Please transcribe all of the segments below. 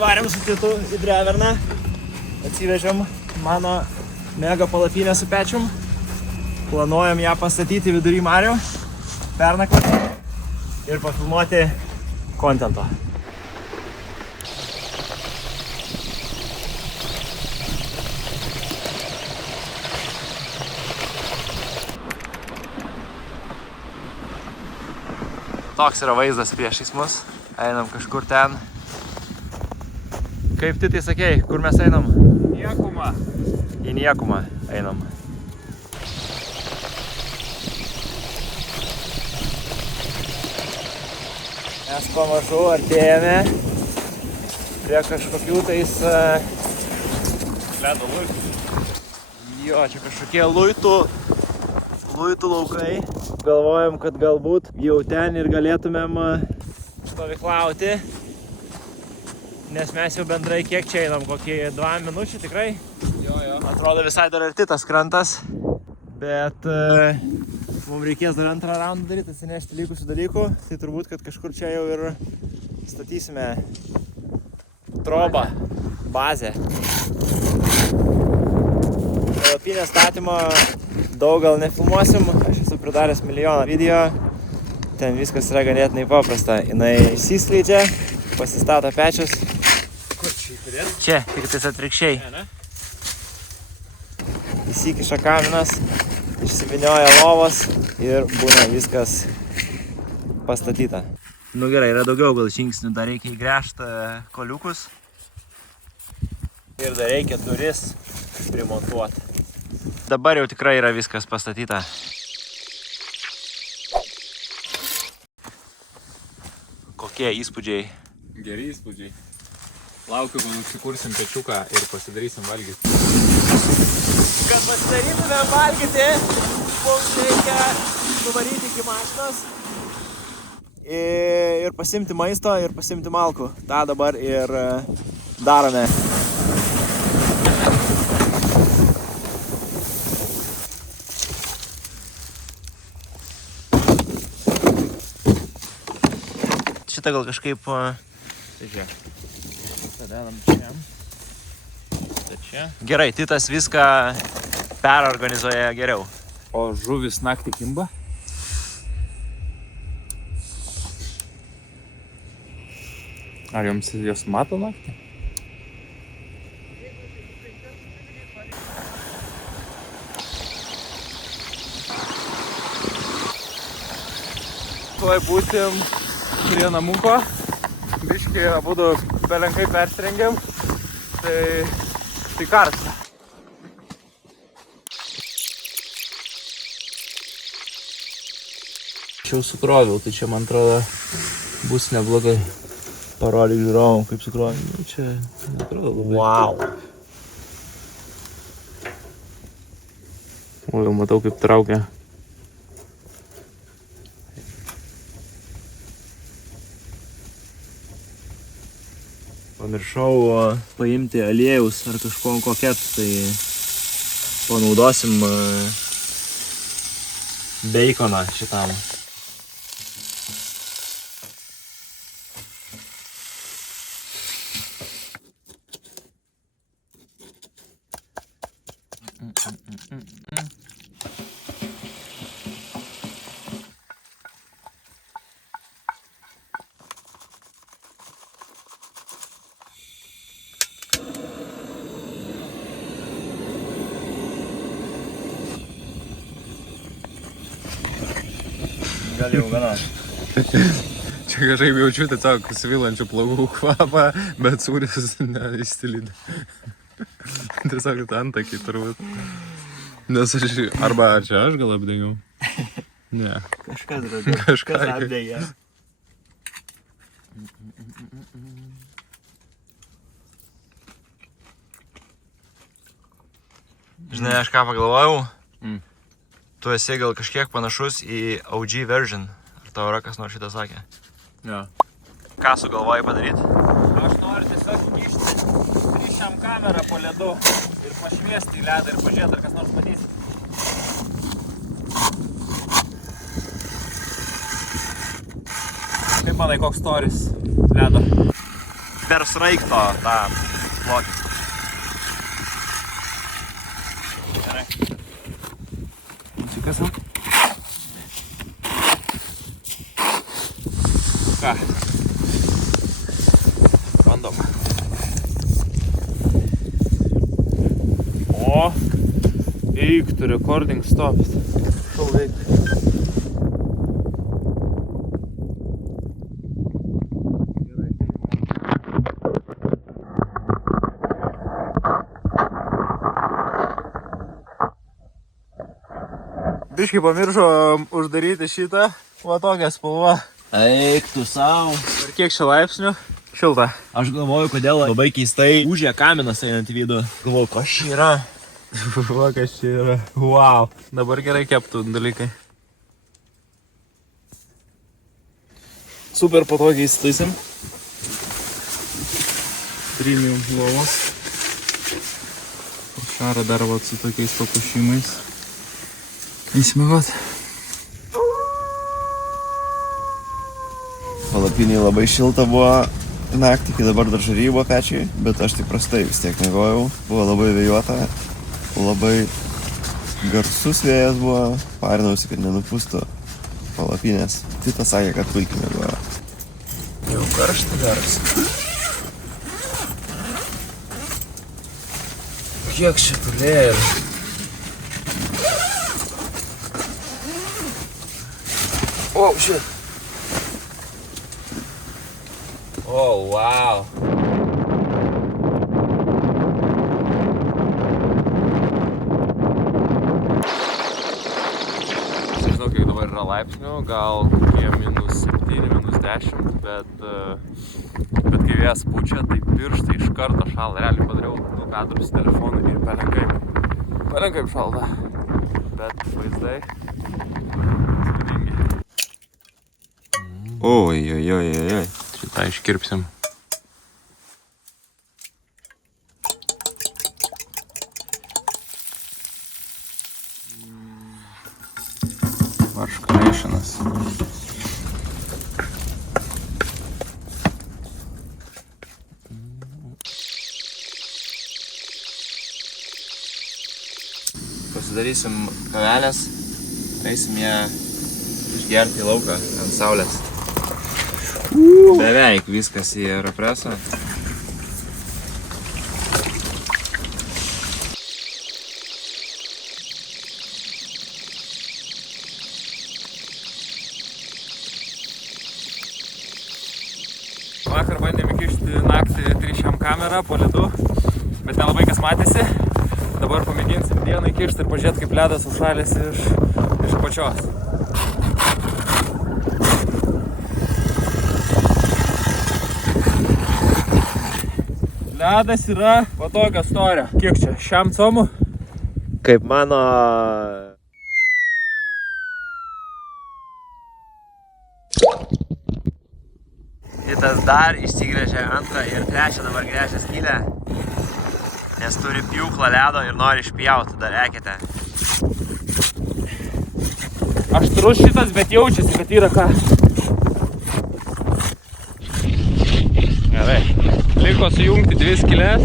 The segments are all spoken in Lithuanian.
atvarėm su Titu į Dreverną. Atsivežėm mano mega palapinę su pečium. Planuojam ją pastatyti vidury Marių, pernakvoti ir pafilmuoti kontento. Toks yra vaizdas priešais mus. Einam kažkur ten. Kaip Titai sakei, kur mes einam? Niekumą. Į niekumą einam. Mes pamažu artėjame prie kažkokių tais Ledo luitų. jo, čia kažkokie luitų laukai. Galvojam, kad galbūt jau ten ir galėtumėm stovyklauti. Nes mes jau bendrai kiek čia einam, kokį 2 minučių tikrai. Jo. Atrodo visai dar arti tas krantas. Bet mums reikės dar antrą raundą daryti, atsinešti likusių dalykų. Tai turbūt, kad kažkur čia jau ir statysime trobą, bazę. Palapinės statymo daug gal nefilmuosim. Aš esu pridaręs milijoną video. Ten viskas yra ganėtinai paprasta. Jinai įsiskleidžia, pasistato pečius. Kur čia įturėt? Čia, tik tais atvirkščiai. Ne? Įsikiša kaminas, išsivinioja lovos ir būna viskas pastatyta. Nu gerai, yra daugiau gal žingsnių. Dar reikia įgręžti koliukus. Ir dar reikia duris primontuoti. Dabar jau tikrai yra viskas pastatyta. Kokie įspūdžiai? Geri įspūdžiai. Laukiu, kol nusikursim pečiuką ir pasidarysim valgyti. Kad pasidarytume valgyti, mums reikia nuvaryti iki mašinos ir pasimti maisto ir pasimti malkų. Ta dabar ir darome. Šitą gal kažkaip... Tai žiūrėk. Dedam čia. Tai čia. Gerai, Titas viską perorganizuoja geriau. O žuvis naktį kimba? Ar jums jos mato naktį? Tuoj būsim prie namuko. Biškį abudu belenkai persirengiam. Tai karsta. Jau sukroviau, tai čia man atrodo bus neblogai. Parodyk žiūrovom, kaip sukroviau. Čia atrodo labai. Wow. O jau matau, kaip traukia. Pamiršau paimti aliejaus ar kažko koketų, tai panaudosim beikoną šitam. Gal jau gana. Čia kažkaip jaučiu tiesiog svilančių plaukų kvapą, bet sūris neįstilydė. Tiesiog antakį turbūt. Nes aš, arba čia aš gal apdegiau? Ne. Kažkas radau. Kažkas apdegė. Žinai, aš ką pagalvojau? Tu esi gal kažkiek panašus į OG version. Ar tau yra kas nors šitą sakė? Jo. Ką sugalvojai padaryti? Aš noriu tiesiog įkišti šiam kamerą po ledu ir pašviesti į ledą ir pažiūrėti, ar kas nors matys. Kaip manai, koks storis ledo? per sraigto tą plotį. Gerai. Atsikasam. Ką? Bandom. O! Eik, tu recording stopped. Šau veik. Biškai pamiršom uždaryti šitą, va tokią spalvą. Eik tu savo. Ir kiek čia laipsnių? Šilta. Aš galvoju, kodėl labai keistai užė kaminas einant į vidų. Galvoju, kas čia yra? Va, kas čia yra. Wow. Dabar gerai keptų dalykai. Super patogiai įsitaisim. Premium lovos. Šarą dar va su tokiais papuošimais. Įsimiegot. Palapiniai labai šilta buvo naktį, kai dabar dar žaryje buvo pečiai, bet aš tik prastai vis tiek miegojau. Buvo labai vėjuota, labai garsus vėjas buvo, parinausi, kad nenupūstų palapinės. Titas sakė, kad puikiai miegojo. Jau karšta daras. Kiek čia tulėjo. Oh, shit. Oh, wow. Nežinau, kiek dabar yra laipsnių, gal kokie -7, -10, bet kai vėjas pučia, tai pirštai iš karto šalda. Realiai padariau 2 kadrus telefoną ir pelenkaip šalda. Bet vaizdai spūdingi. Oi. Šitą iškirpsim. Varškarešinas. Pasidarysim kavelės, eisim ją išgerti į lauką ant saulės. Beveik viskas į aeropresą. Vakar bandėm įkišti naktį trišiam kamerą po ledu, bet nelabai kas matėsi. Dabar pamėginsim dieną įkišti ir pažiūrėti, kaip ledas užšalės iš apačios. Ledas yra va tokio storio. Kiek čia? Šiam comų? Kaip mano... Kitas dar išsigrėžė antrą ir trečią dabar grėžė skylę, nes turi pjūklą ledo ir nori išpjauti dar eketę. Aštrus šitas, bet jaučiasi, kad yra ką. Gerai. Liko sujungti 2 skylės.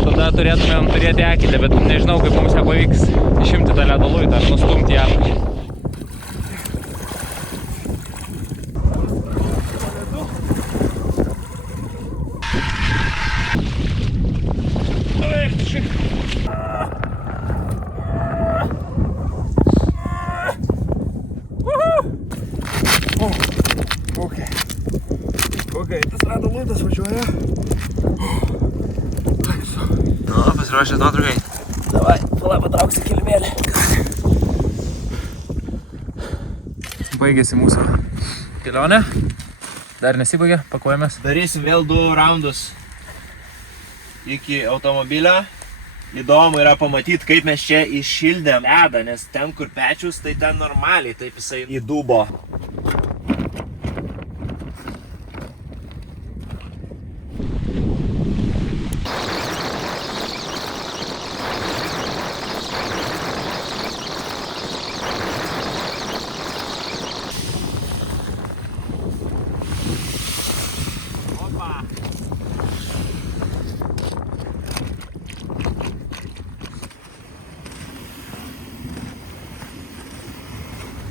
Tada turėtumėm turėti eketę, bet nežinau, kaip mums ją pavyks išimti tą ledo luitą ar nustumti ją. Okay, tas ledo luitas važiuoja. Nu, pasiruošęs nuotraukai. Davai, pala patrauksiu kilimėlį. Baigėsi mūsų kelionė. Dar nesibaigė, pakuojamės. Darysim vėl 2 raundus iki automobilio. Įdomu yra pamatyti, kaip mes čia iššildėm ledą, nes ten, kur pečius, tai ten normaliai, taip jisai įdubo.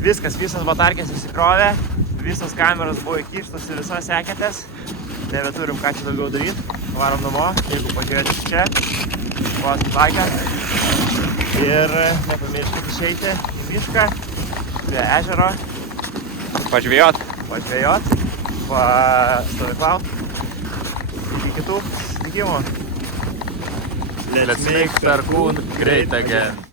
Viskas, visas batarkės įsikrovė, visos kameros buvo įkištos ir visas sekėtės. Nebeturim ką čia daugiau daryti. Varom namo, jeigu pažiūrėti čia. Vos bakę. Ir nepamirškit išeiti į mišką, prie ežero. Pažvėjot. Pastovyklaut. Iki kitų susitikimų. Let's make Sarkūn great again.